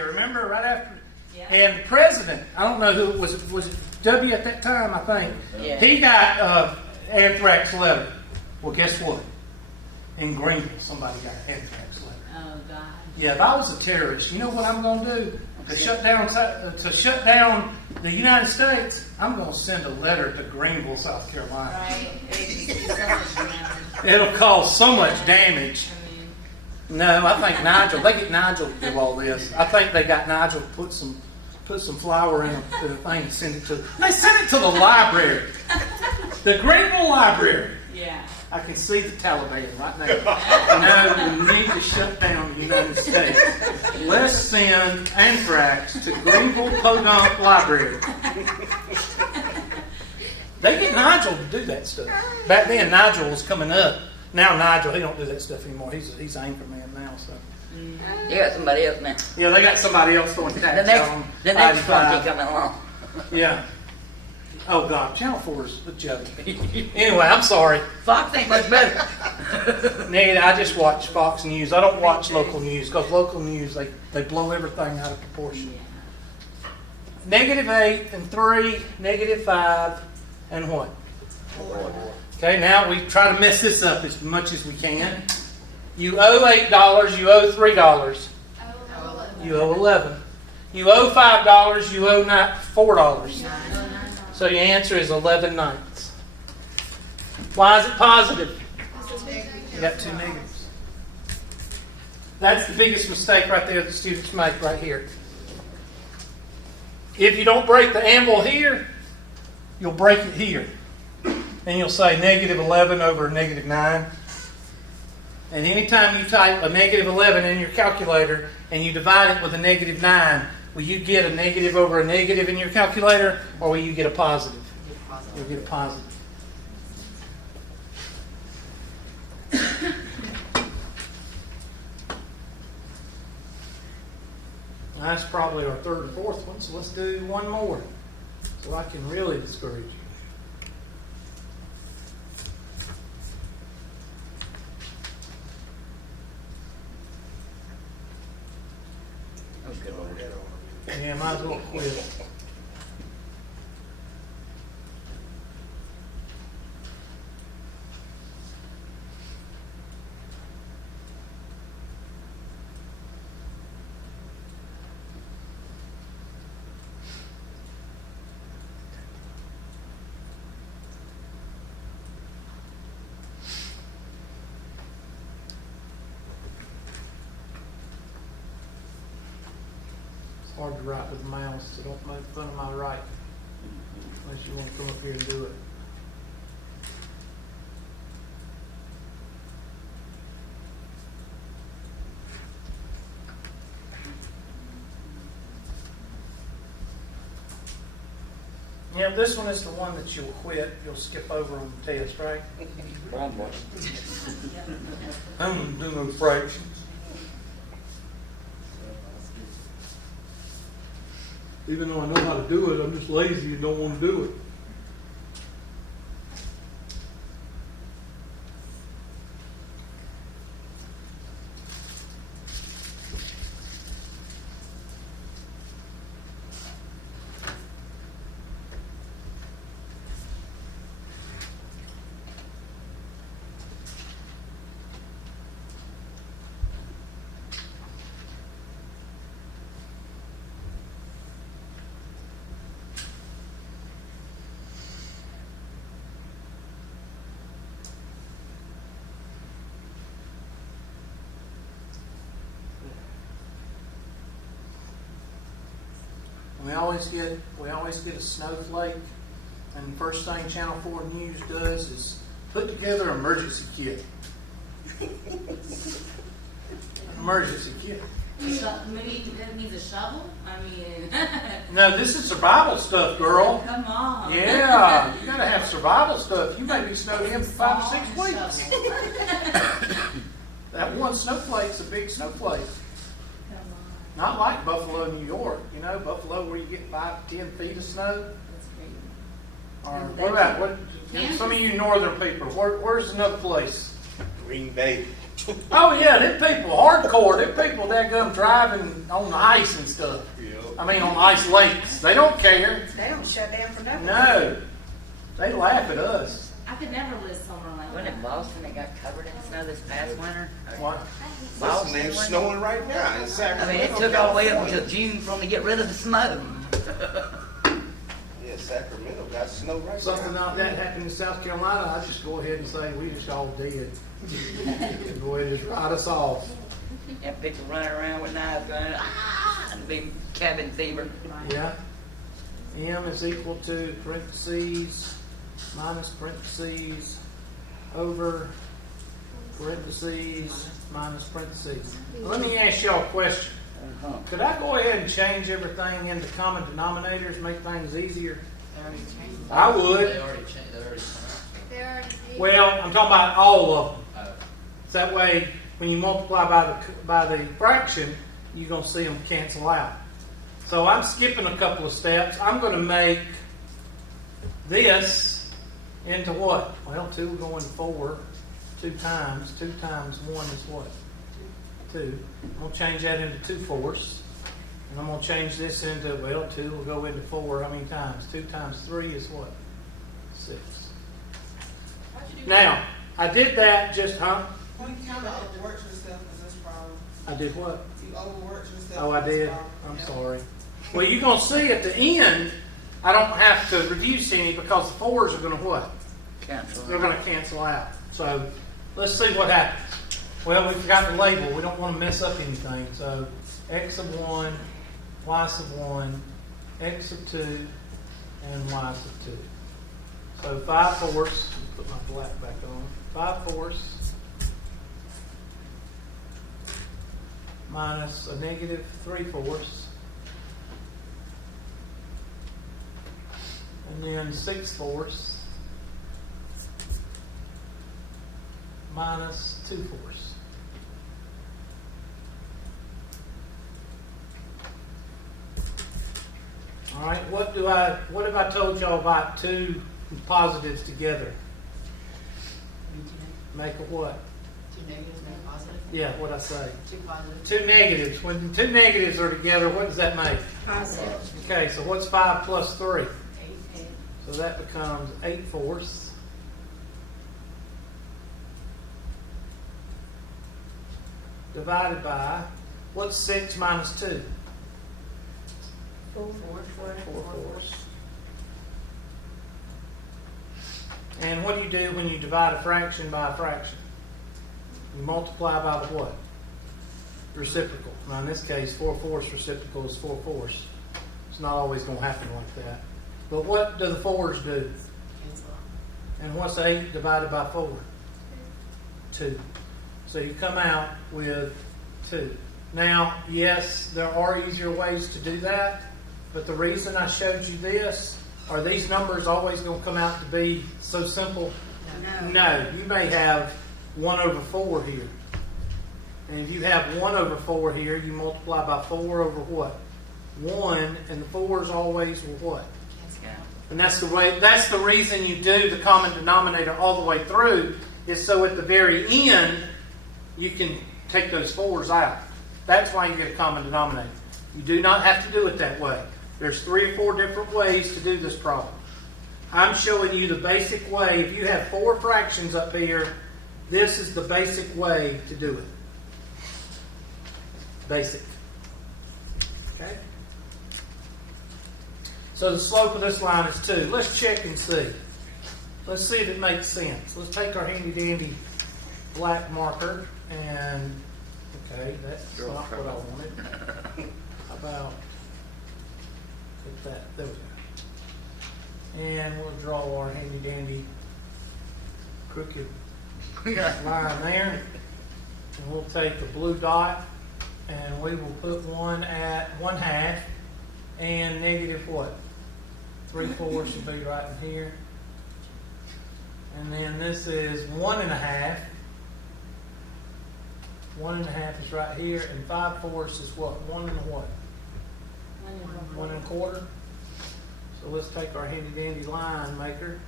Remember, right after, Yeah. and the president, I don't know who it was. Was it W at that time? I think Yeah. he got anthrax letter. Well, guess what? In Greenville, somebody got anthrax letter. Oh God. Yeah, if I was a terrorist, you know what I'm going to do to shut down the United States? I'm going to send a letter to Greenville, South Carolina. Right. It's so much damage. It'll cause so much damage. I mean, No, I think Nigel. They get Nigel to do all this. I think they got Nigel to put some flour in the thing and send it to. They sent it to the library, the Greenville Library. yeah. I can see the Taliban right now. No, we need to shut down the United States. Let's send anthrax to Greenville Podunk Library. They get Nigel to do that stuff. Back then, Nigel was coming up. Now Nigel, he don't do that stuff anymore. He's anchorman now. So You got somebody else now. yeah, they got somebody else throwing The tax next, on the next 95. funky coming along. Yeah. Oh God, Channel 4 is a joke. Anyway, I'm sorry. Fox ain't much better. Nate, I just watch Fox News. I don't watch local news because local news they blow everything out of proportion. -8 and 3, -5, and what? Okay, now we try to mess this up as much as we can. You owe $8, you owe $3. You owe 11. You owe $5, you owe $4. So your answer is 11/9. Why is it positive? You got two negatives. That's the biggest mistake right there that students make right here. If you don't break the anvil here, you'll break it here. And you'll say -11 over -9. And anytime you type a -11 in your calculator and you divide it with a -9, will you get a negative over a negative in your calculator, or will you get a positive? You'll get a positive. That's probably our third and fourth one, so let's do one more so I can really discourage you. Yeah, might as well quit. Hard to write with a mouse, so don't make fun of my writing unless you want to come up here and do it. Yeah, this one is the one that you'll quit. You'll skip over on the test, right? I'm doing no fractions. Even though I know how to do it, I'm just lazy and don't want to do it. We always get a snowflake, and the first thing Channel 4 News does is put together an emergency kit. Emergency kit. Maybe that means a shovel? I mean, No, this is survival stuff, girl. come on. Yeah, you gotta have survival stuff. You may be snowed in for 5 or 6 weeks. That one snowflake's a big snowflake. Not like Buffalo, New York. You know, Buffalo where you get 5 to 10 feet of snow. That's great. Or what about some of you northern people? Where's another place? Green Bay. Oh yeah, them people hardcore. Them people that go driving on the ice and stuff. I mean on ice lakes. They don't care. They don't shut down for nothing. No, they laugh at us. I could never live somewhere like Wasn't it that. Boston that got covered in snow this past winter? What? Boston is snowing right now in I Sacramento. mean, it took all the way up until June for them to get rid of the snow. Yeah, Sacramento got snow right Something now. like that happened in South Carolina, I just go ahead and say we just all dead. Go ahead and just write us off. And people running around with knives going, and be cabin fever. Yeah. M is equal to parentheses, minus parentheses, over parentheses, minus parentheses. Now, let me ask y'all a question. Uh-huh. Could I go ahead and change everything into common denominators, make things easier? I would. They already changed, they already come out. Well, I'm talking about all of them. Oh. So that way, when you multiply by the fraction, you're going to see them cancel out. So I'm skipping a couple of steps. I'm going to make this into what? Well, 2 will go into 4. 2 times. 2 times 1 is what? 2. I'm going to change that into 2 fourths. And I'm going to change this into, well, 2 will go into 4. How many times? 2 times 3 is what? 6. Now, I did that just, When you kind of overworked yourself, is this problem? I did what? You overworked yourself. Oh, I is this did? problem? I'm Yeah. sorry. Well, you're going to see at the end, I don't have to reduce any because the 4s are going to what? Cancel. They're going to cancel out. So let's see what happens. Well, we forgot the label. We don't want to mess up anything. So x of 1, y of 1, x of 2, and y of 2. So 5 fourths. Put my black back on. 5 fourths minus a negative 3 fourths. And then 6 fourths minus 2 fourths. All right, what have I told y'all about 2 positives together? Make a what? 2 negatives make a positive. Yeah, what'd I say? 2 positives. 2 negatives. When 2 negatives are together, what does that make? Positive. Okay, so what's 5 plus 3? 8. So that becomes 8 fourths. Divided by, what's 6 minus 2? 4. 4 fourths. And what do you do when you divide a fraction by a fraction? You multiply by the what? Reciprocal. Now in this case, 4 fourths reciprocal is 4 fourths. It's not always going to happen like that. But what do the 4s do? Cancel out. And what's 8 divided by 4? 2. So you come out with 2. Now, yes, there are easier ways to do that, but the reason I showed you this, are these numbers always going to come out to be so simple? No. No, you may have 1 over 4 here. And if you have 1 over 4 here, you multiply by 4 over what? 1, and the 4s always will what? Cancel out. And that's the reason you do the common denominator all the way through, is so at the very end, you can take those 4s out. That's why you get a common denominator. You do not have to do it that way. There's 3 or 4 different ways to do this problem. I'm showing you the basic way. If you have 4 fractions up here, this is the basic way to do it. Basic. Okay? So the slope of this line is 2. Let's check and see. Let's see if it makes sense. Let's take our handy dandy black marker and, okay, that's not what I wanted. How about, put that, there we go. And we'll draw our handy dandy crooked line there. And we'll take the blue dot and we will put one at 1/2 and negative what? 3 fourths should be right in here. And then this is 1.5. 1.5 is right here, and 5 fourths is what? 1 and what? 1 1/4. So let's take our handy dandy line maker.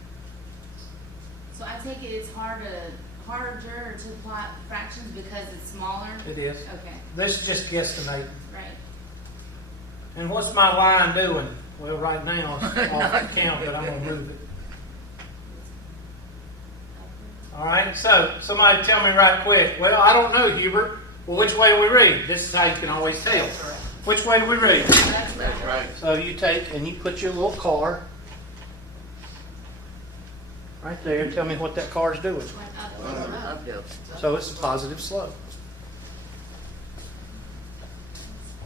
So I take it it's hard to harder to plot fractions because it's smaller? It is. Okay, This is just guesstimating. right. And what's my line doing? Well, right now it's off the count, but I'm going to move it. All right, so somebody tell me right quick. Well, I don't know, Hubert. Well, which way do we read? This is how you can always tell. Which way do we read? That's Right. So you take and you put your little car right there and tell me what that car is doing. Uphill. So it's a positive slope.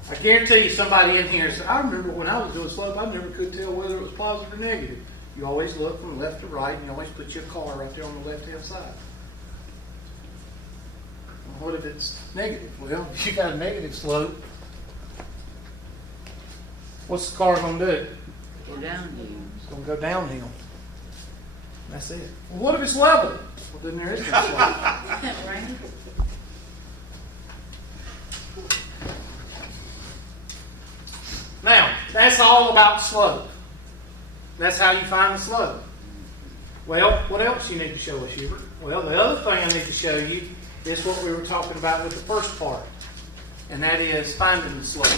I guarantee you somebody in here says, I remember when I was doing slope, I never could tell whether it was positive or negative. You always look from left to right, and you always put your car right there on the left-hand side. Well, what if it's negative? Well, if you got a negative slope, what's the car going to do? Go down here. It's going to go downhill. That's it. Well, what if it's level? Well, then there is no slope. right. Now, that's all about slope. That's how you find the slope. Well, what else you need to show us, Hubert? Well, the other thing I need to show you is what we were talking about with the first part, and that is finding the slope.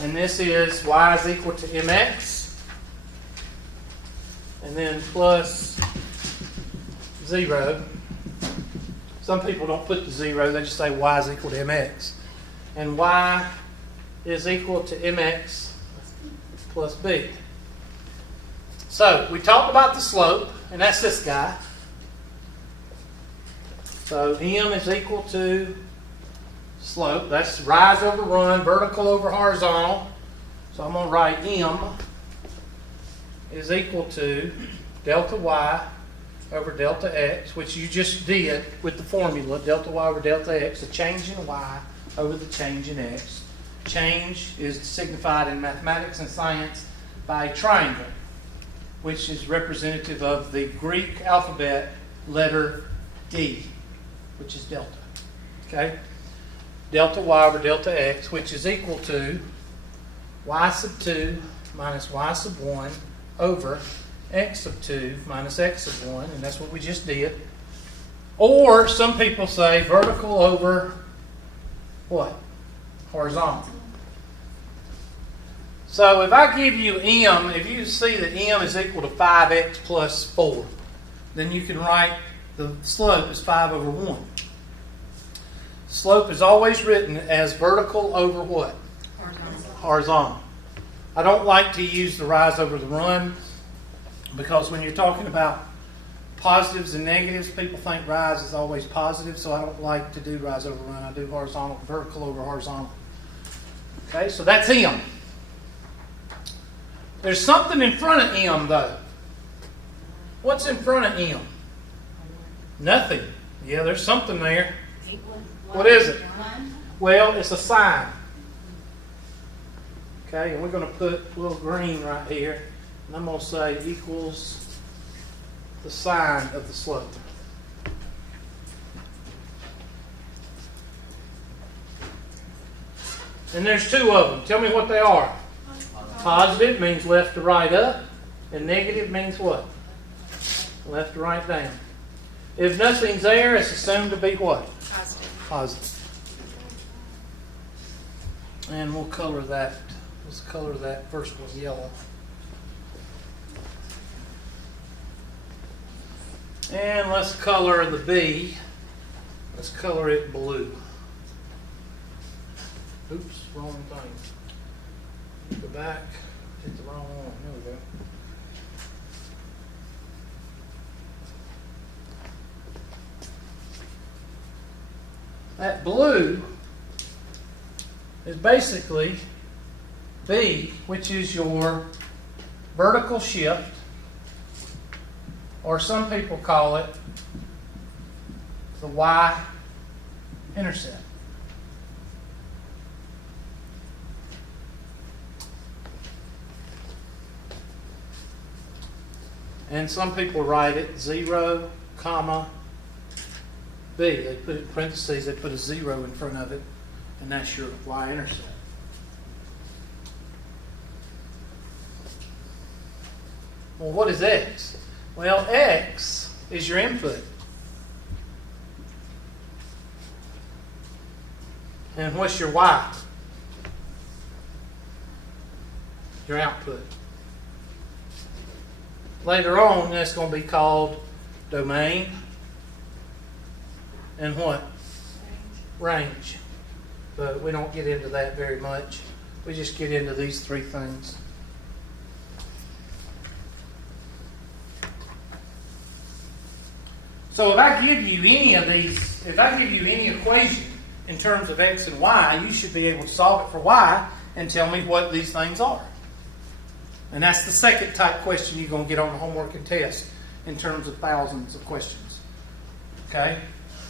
And this is y is equal to mx, and then plus 0. Some people don't put the 0, they just say y is equal to mx. And y is equal to mx plus b. So we talked about the slope, and that's this guy. So m is equal to slope. That's rise over run, vertical over horizontal. So I'm going to write m is equal to delta y over delta x, which you just did with the formula, delta y over delta x, the change in y over the change in x. Change is signified in mathematics and science by a triangle, which is representative of the Greek alphabet letter D, which is delta. Okay? Delta y over delta x, which is equal to y sub 2 minus y sub 1 over x sub 2 minus x sub 1, and that's what we just did. Or some people say vertical over what? Horizontal. So if I give you m, if you see that m is equal to 5x plus 4, then you can write the slope as 5 over 1. Slope is always written as vertical over what? Horizontal. I don't like to use the rise over the run because when you're talking about positives and negatives, people think rise is always positive, so I don't like to do rise over run. I do horizontal, vertical over horizontal. Okay, so that's m. There's something in front of m, though. What's in front of m? Nothing. Yeah, there's something there. What is it? Well, it's a sign. Okay, and we're going to put a little green right here. And I'm going to say equals the sign of the slope. And there's two of them. Tell me what they are. Positive means left to right up, and negative means what? Left to right down. If nothing's there, it's assumed to be what? Positive. And we'll color that. Let's color that first one yellow. And let's color the B. Let's color it blue. Oops, wrong thing. Go back. Hit the wrong one. There we go. That blue is basically B, which is your vertical shift, or some people call it the Y-intercept. And some people write it 0, comma, B. They put it in parentheses, they put a 0 in front of it, and that's your Y-intercept. Well, what is X? Well, X is your input. And what's your Y? Your output. Later on, that's going to be called domain and what? Range. But we don't get into that very much. We just get into these three things. So if I give you any of these, if I give you any equation in terms of X and Y, you should be able to solve it for Y and tell me what these things are. And that's the second type question you're going to get on the homework and test in terms of thousands of questions. Okay?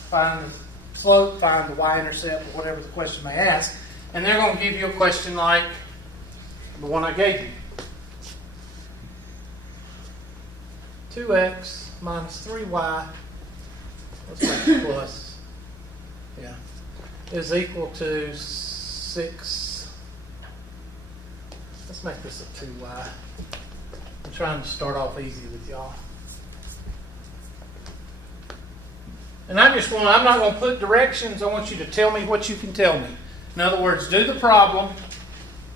Find the slope, find the Y-intercept, or whatever the question may ask. And they're going to give you a question like the one I gave you. 2x minus 3y, let's make it plus, yeah, is equal to 6. Let's make this a 2y. I'm trying to start off easy with y'all. And I'm not going to put directions. I want you to tell me what you can tell me. In other words, do the problem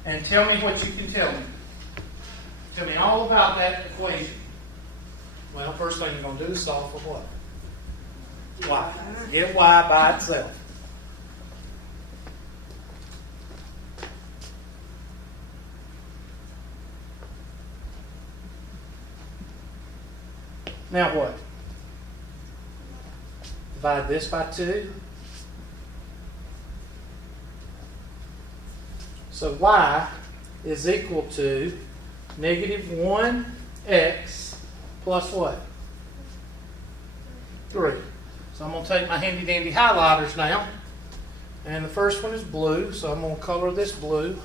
and tell me what you can tell me. Tell me all about that equation. Well, first thing you're going to do is solve for what? Y. Get Y by itself. Now what? Divide this by 2. So Y is equal to negative 1x plus what? 3. So I'm going to take my handy dandy highlighters now. And the first one is blue, so I'm going to color this blue.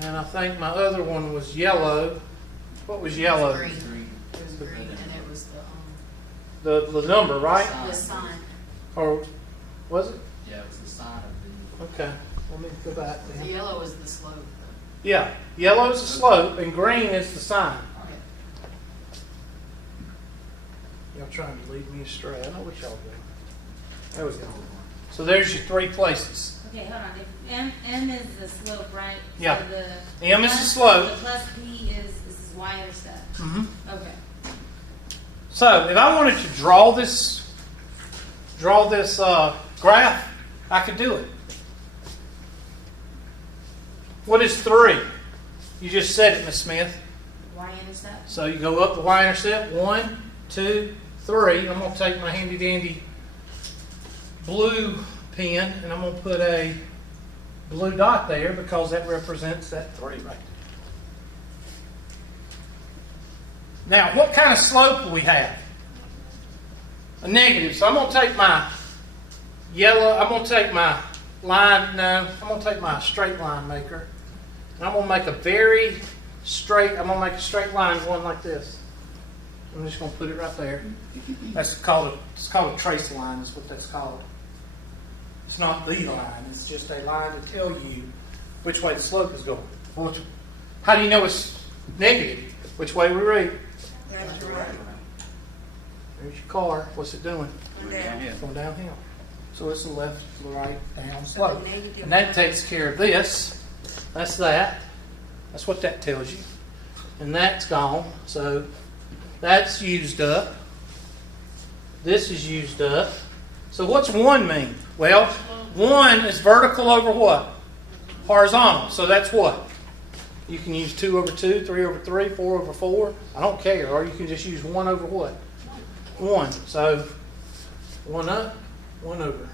And I think my other one was yellow. What was yellow? Green. It was green, and it was the The number, right? the sign. Or was it? Yeah, it was the sign of Okay, let me go back The then. yellow is the slope. Yeah, yellow is the slope and green is the sign. Okay. Y'all trying to lead me astray. I know what y'all do. There we go. So there's your 3 places. Okay, hold on. M is the slope, right? Yeah. So the M is the plus- slope. The plus B is Y-intercept. Mm-hmm. Okay. So if I wanted to draw this graph, I could do it. What is 3? You just said it, Miss Smith. Y-intercept. So you go up the Y-intercept. 1, 2, 3. I'm going to take my handy dandy blue pen and I'm going to put a blue dot there because that represents that 3 right there. Now, what kind of slope do we have? A negative. So I'm going to take my yellow, I'm going to take my line, no, I'm going to take my straight line maker. And I'm going to make a very straight, I'm going to make a straight line going like this. I'm just going to put it right there. It's called a trace line is what that's called. It's not the line, it's just a line to tell you which way the slope is going. Well, how do you know it's negative? Which way we read? That's right. There's your car. What's it doing? Down. It's going downhill. So it's a left, right, down slope. Negative. And that takes care of this. That's that. That's what that tells you. And that's gone. So that's used up. This is used up. So what's 1 mean? Well, 1 is vertical over what? Horizontal. So that's what? You can use 2 over 2, 3 over 3, 4 over 4. I don't care. Or you can just use 1 over what? 1. So 1 up, 1 over.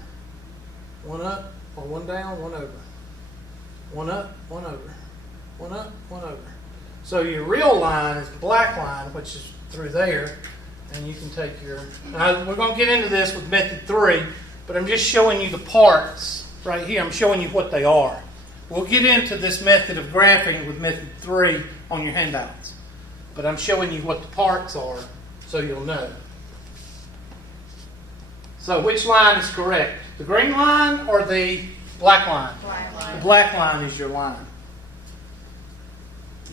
1 up, or 1 down, 1 over. 1 up, 1 over. 1 up, 1 over. So your real line is the black line, which is through there. And you can take your... Now, we're going to get into this with method 3, but I'm just showing you the parts right here. I'm showing you what they are. We'll get into this method of graphing with method 3 on your handouts. But I'm showing you what the parts are so you'll know. So which line is correct? The green line or the black line? Black line. The black line is your line.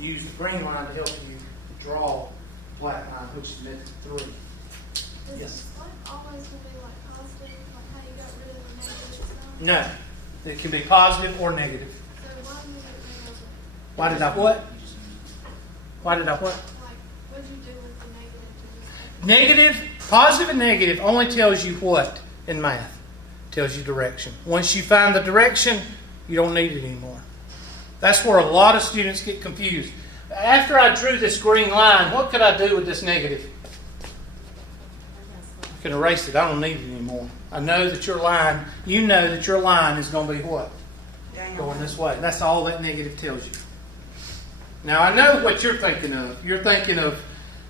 Use the green line to help you draw black line, which is method 3. Is Yes. it like always gonna be like positive, like how you got rid of the negative stuff? No, it can be positive or negative. So why did you get rid of it? Why did I what? Why did I what? Like, what'd you do with the negative to this? Negative, positive and negative only tells you what in math? Tells you direction. Once you find the direction, you don't need it anymore. That's where a lot of students get confused. After I drew this green line, what could I do with this negative? I can erase it. I don't need it anymore. I know that your line, you know that your line is going to be what? Going this way. That's all that negative tells you. Now, I know what you're thinking of. You're thinking of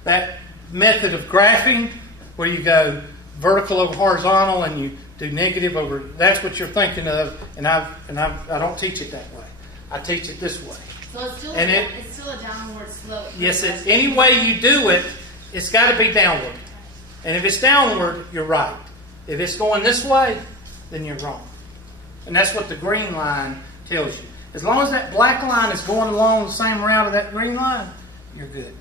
that method of graphing where you go vertical over horizontal and you do negative over. That's what you're thinking of, and I don't teach it that way. I teach it this way. So it's still, And it's still a downward slope. Yes, any way you do it, it's got to be downward. And if it's downward, you're right. If it's going this way, then you're wrong. And that's what the green line tells you. As long as that black line is going along the same route of that green line, you're good.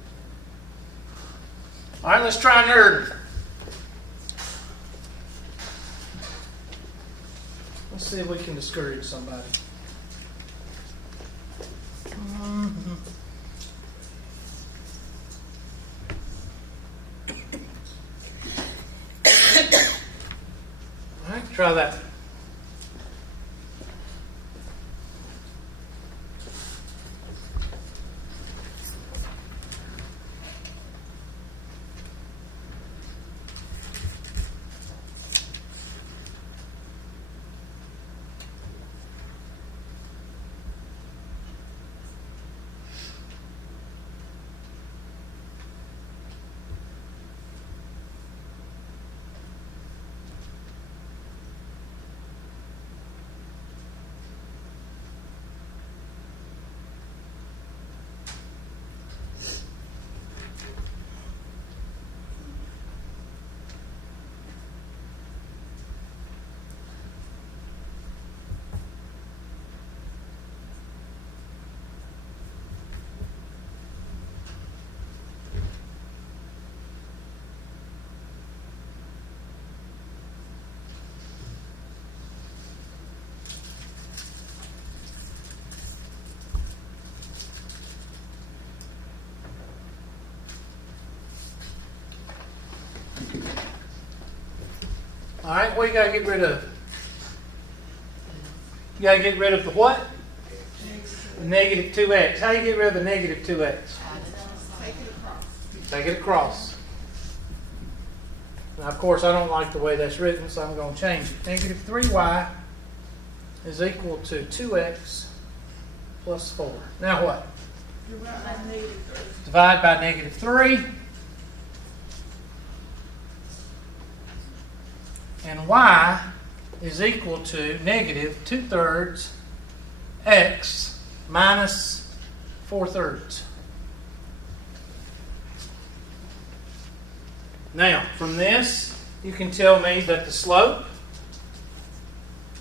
All right, let's try nerd. Let's see if we can discourage somebody. All right, try that. All right, what you got to get rid of? You got to get rid of the what? The negative 2x. How do you get rid of the negative 2x? Take it across. Now, of course, I don't like the way that's written, so I'm going to change it. Negative 3y is equal to 2x plus 4. Now what? Divide by negative 3. And y is equal to negative 2/3 x minus 4/3. Now, from this, you can tell me that the slope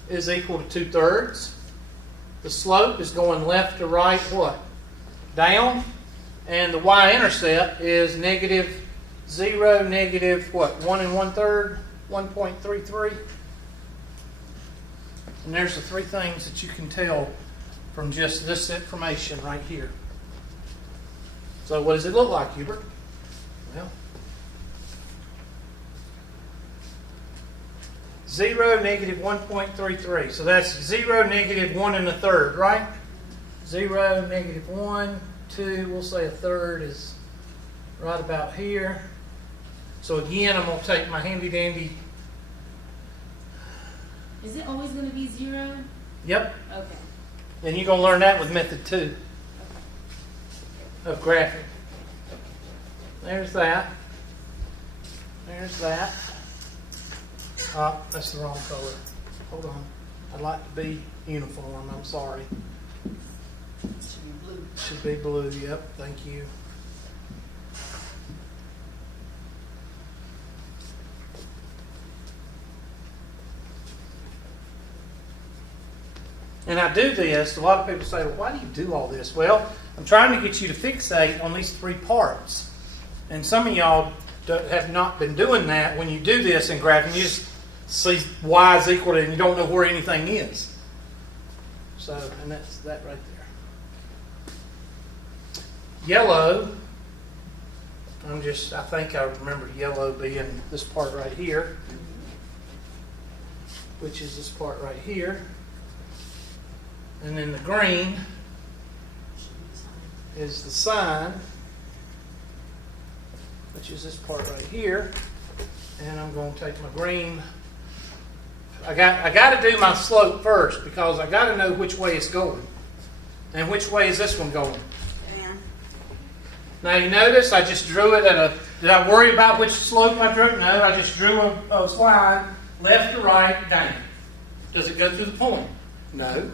is equal to 2/3. The slope is going left to right, what? Down. And the y-intercept is negative 0, negative, what? 1 1/3? 1.33. And there's the three things that you can tell from just this information right here. So what does it look like, Hubert? Well, 0, negative 1.33. So that's 0, negative 1 1/3, right? 0, negative 1, 2, we'll say 1/3 is right about here. So again, I'm going to take my handy dandy. Is it always going to be 0? Yep. Okay. And you're going to learn that with method 2 of graphing. There's that. There's that. Oh, that's the wrong color. Hold on. I'd like to be uniform. I'm sorry. Should be blue. Should be blue. Yep. Thank you. And I do this, a lot of people say, well, why do you do all this? Well, I'm trying to get you to fixate on these three parts. And some of y'all have not been doing that. When you do this in graphing, you just see y is equal to, and you don't know where anything is. So, and that's that right there. Yellow, I think I remember yellow being this part right here, which is this part right here. And then the green is the sign, which is this part right here. And I'm going to take my green. I got to do my slope first because I got to know which way it's going. And which way is this one going? Down. Now you notice I just drew it did I worry about which slope I drew? No, I just drew a line left to right down. Does it go through the point? No.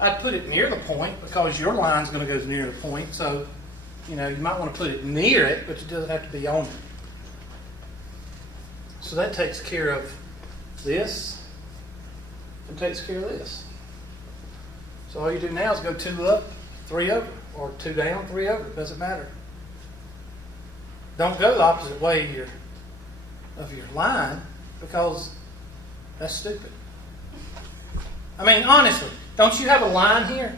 I'd put it near the point because your line's going to go near the point. So, you might want to put it near it, but it doesn't have to be on it. So that takes care of this and takes care of this. So all you do now is go 2 up, 3 over, or 2 down, 3 over. It doesn't matter. Don't go the opposite way of your line because that's stupid. I mean, honestly, don't you have a line here?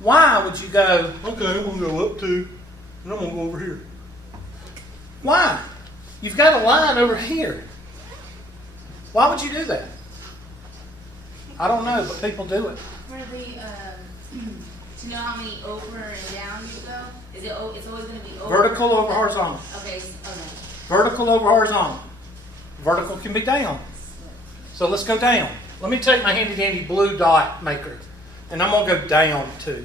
Why would you go, okay, I'm going to go up 2, and I'm going to go over here? Why? You've got a line over here. Why would you do that? I don't know, but people do it. For the, to know how many over and down you go, it's always going to be over? Vertical over horizontal. Okay, Vertical over horizontal. Vertical can be down. So let's go down. Let me take my handy dandy blue dot maker, and I'm going to go down 2.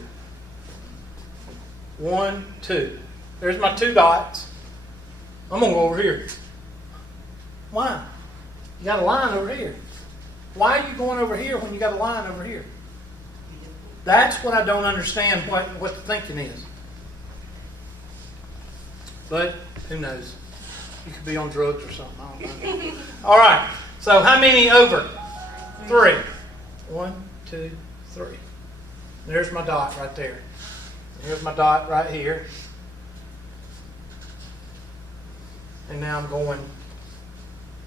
1, 2. There's my 2 dots. I'm going to go over here. Why? You got a line over here. Why are you going over here when you got a line over here? That's what I don't understand what the thinking is. But who knows? You could be on drugs or something. I don't know. All right. So how many over? 3. 1, 2, 3. There's my dot right there. Here's my dot right here. And now I'm going,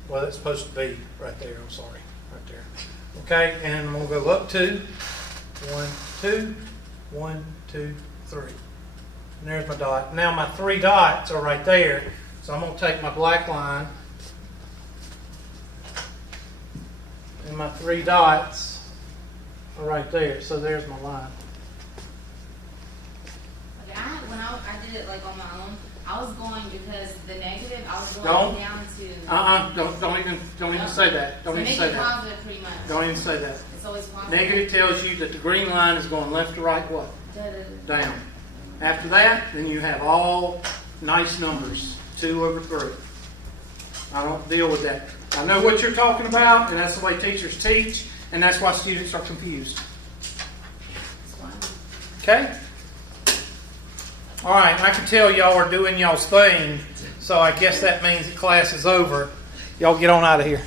well, it's supposed to be right there. I'm sorry. Right there. Okay, and I'm going to go up 2. 1, 2. 1, 2, 3. And there's my dot. Now my 3 dots are right there. So I'm going to take my black line. And my 3 dots are right there. So there's my line. Okay, when I did it like on my own, I was going because the negative, I was going down to... Don't even say that. Don't so even say make it that. positive pretty much. Don't even say that. It's always positive. Negative tells you that the green line is going left to right what? Down. After that, then you have all nice numbers. 2 over 3. I don't deal with that. I know what you're talking about, and that's the way teachers teach, and that's why students are confused. Okay? All right, I can tell y'all are doing y'all's thing, so I guess that means the class is over. Y'all get on out of here.